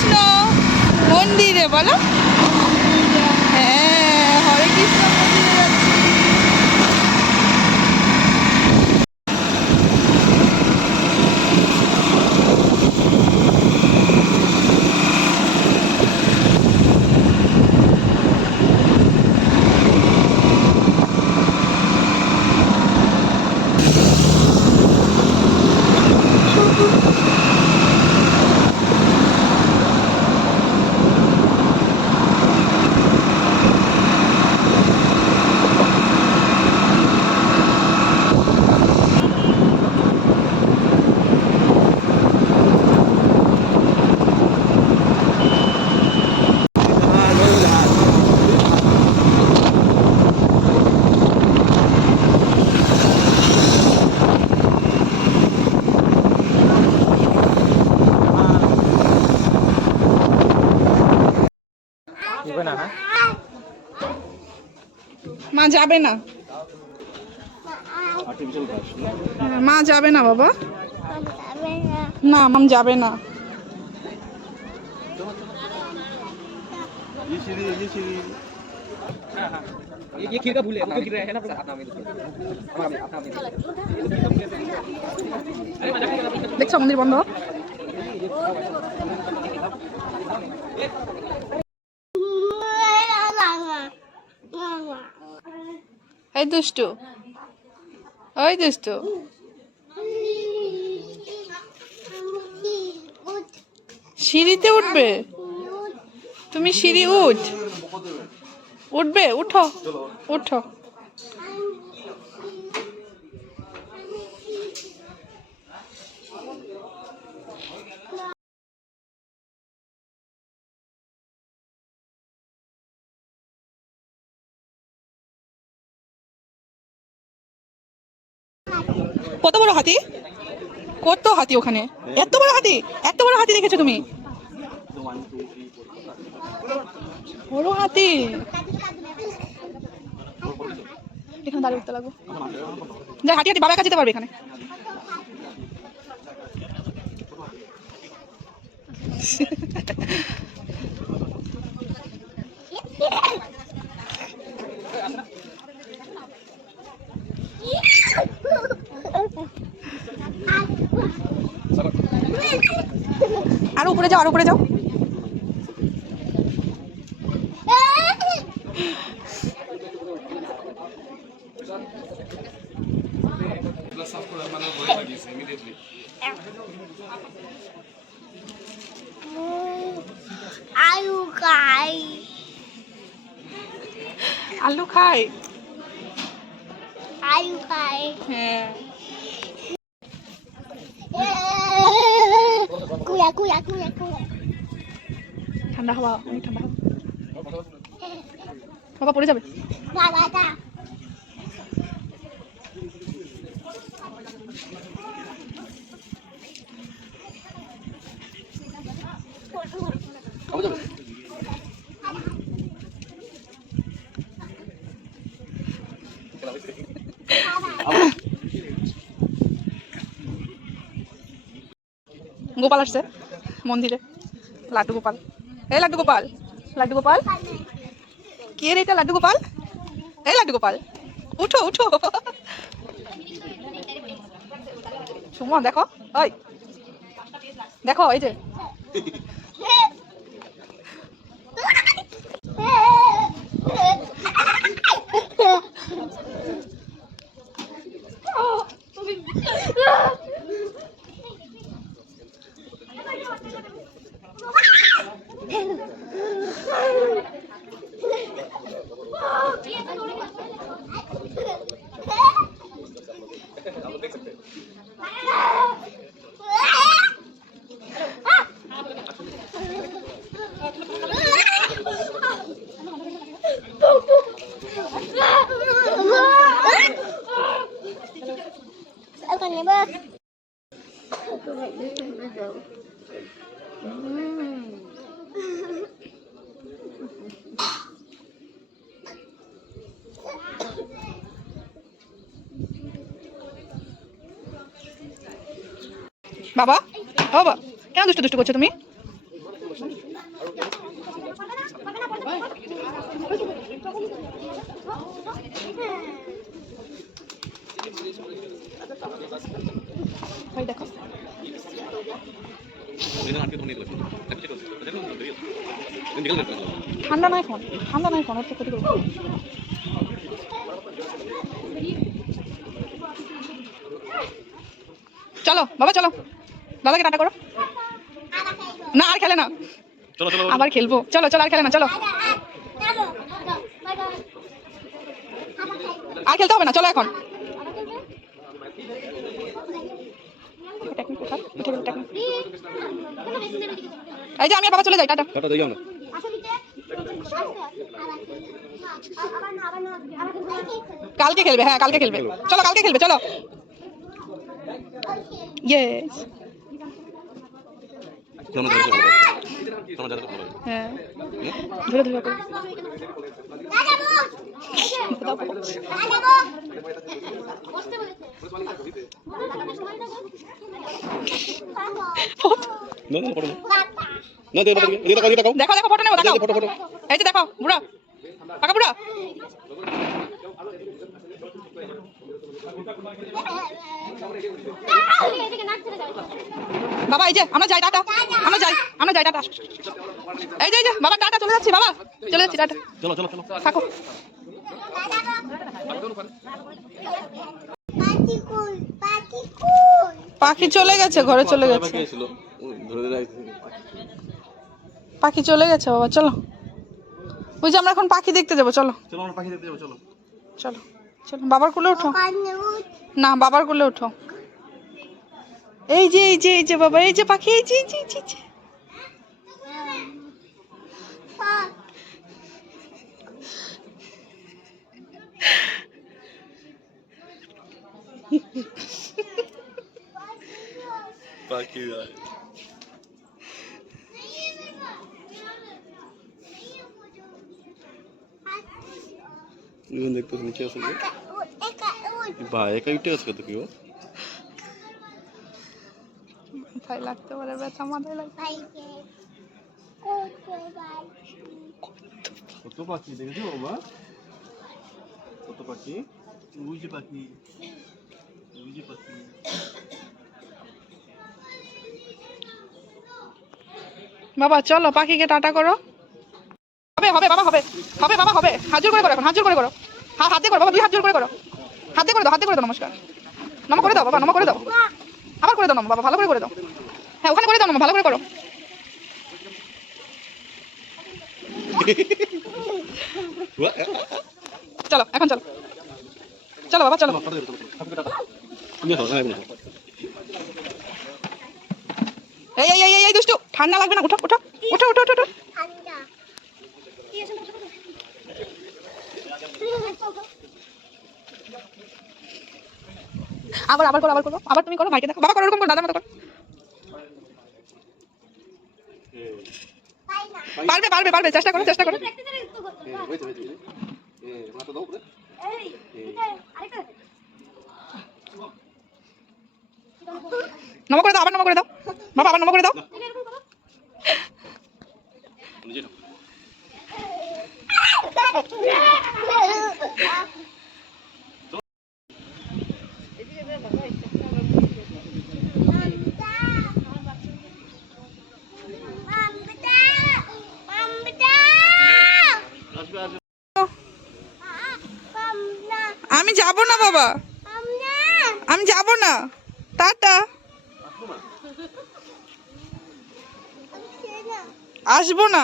কৃষ্ণ মন্দিরে, বলো। হ্যাঁ, হরে কৃষ্ণ মন্দিরে যাচ্ছি। মা যাবে না, মা যাবে না বাবা, না মাম যাবে না। ये खीर का फूल है, उसको गिर रहा है ना, দেখছো মন্দির বন্ধ। এই দুষ্টু, ওই দুষ্টু, সিঁড়িতে উঠবে তুমি, সিঁড়ি উঠবে, উঠো উঠো। কত বড় হাতি, কত হাতি ওখানে, এত বড় হাতি, এত বড় হাতি দেখেছো তুমি? বড় হাতি, এখানে দাঁড়িয়ে উঠতে লাগবো। যা হাঁটি হাঁটি বাবার কাছে যেতে পারবে এখানে। আরো উপরে যাও, আরো উপরে যাও। আলু খাই, হ্যাঁ। ঠান্ডা হাওয়া, অনেক ঠান্ডা হাওয়া, বাবা পড়ে যাবে। গোপাল আসছে মন্দিরে, লাড্ডু গোপাল, এই লাড্ডু গোপাল, লাড্ডু গোপাল, কে রে এটা? লাড্ডু গোপাল, এই লাড্ডু গোপাল, উঠো উঠো। সুমন দেখো, ওই দেখো, এই যে বাবা, ও বাবা, কেন দুষ্টু দুষ্টু করছো তুমি? ভাই দেখো ঠান্ডা নাই ফোন হচ্ছে ক্ষতি করবো। চলো বাবা চলো, দাদাকে টাটা করো। না আর খেলে না, আবার খেলবো। চলো চলো আর খেলে না, চলো আর খেলতে হবে না, চলো এখন। এই যে আমি আর বাবা চলে যাই, টাটা। কালকে খেলবে, হ্যাঁ কালকে খেলবে, চলো কালকে খেলবে, চলো। ইয়েস হ্যাঁ ধরে ধরে করো। দেখো দেখো ফটো নেবো, দেখাও। এই যে দেখো বুড়া, পাকা বুড়া। বাবা এই যে আমরা যাই, টাটা। আমরা যাই টাটা। এই যে বাবা টাটা, চলে যাচ্ছি বাবা, চলে যাচ্ছি টাটা। চলো চলো চলো থাকো। পাখি চলে গেছে, ঘরে চলে গেছে। পাখি চলে গেছে বাবা, চলো। ওই যে আমরা এখন পাখি দেখতে যাবো, চলো চলো আমরা পাখি দেখতে যাবো, চলো চলো চলো। বাবার কোলে ওঠো, না বাবার কোলে ওঠো। এই যে এই যে এই যে বাবা, এই যে পাখি, এই যে এই যে এই যে। পাখি দেখতে নিচে আসলে ভাই একা উঠে আসবে তো কেউ মাথায় লাগতে পারে ব্যথা, মাথায় লাগতে। কত পাখি দেখেছো বাবা, কত পাখি, ওই যে পাখি, ওই যে পাখি। বাবা চলো পাখিকে টাটা করো। হবে হবে বাবা, হবে হবে বাবা, হবে। হাত জোর করে করো এখন, হাত জোর করে করো। হাত দিয়ে করো বাবা, 2 হাত জোর করে করো। হাত দিয়ে করে দাও, হাত দিয়ে করে দাও। নমস্কার, নমো করে দাও বাবা, নমো করে দাও। আবার করে দাও নমো বাবা, ভালো করে দাও। হ্যাঁ ওখানে করে দাও নমো, ভালো করে করো। চলো এখন চলো, চলো বাবা চলো। এই এই এই এই দুষ্টু, ঠান্ডা লাগবে না, উঠো উঠো উঠো উঠো উঠো। আবার আবার করো, আবার করো, আবার তুমি করো, ভাইকে দেখো। বাবা করো এরকম করো, দাদার মতো করো। পারবে পারবে পারবে, চেষ্টা করো চেষ্টা করো। নমো করে দাও, আবার নমো করে দাও বাবা, আবার নমো করে দাও। আমি যাব না বাবা, আমি যাব না, টাটা। আসবো না।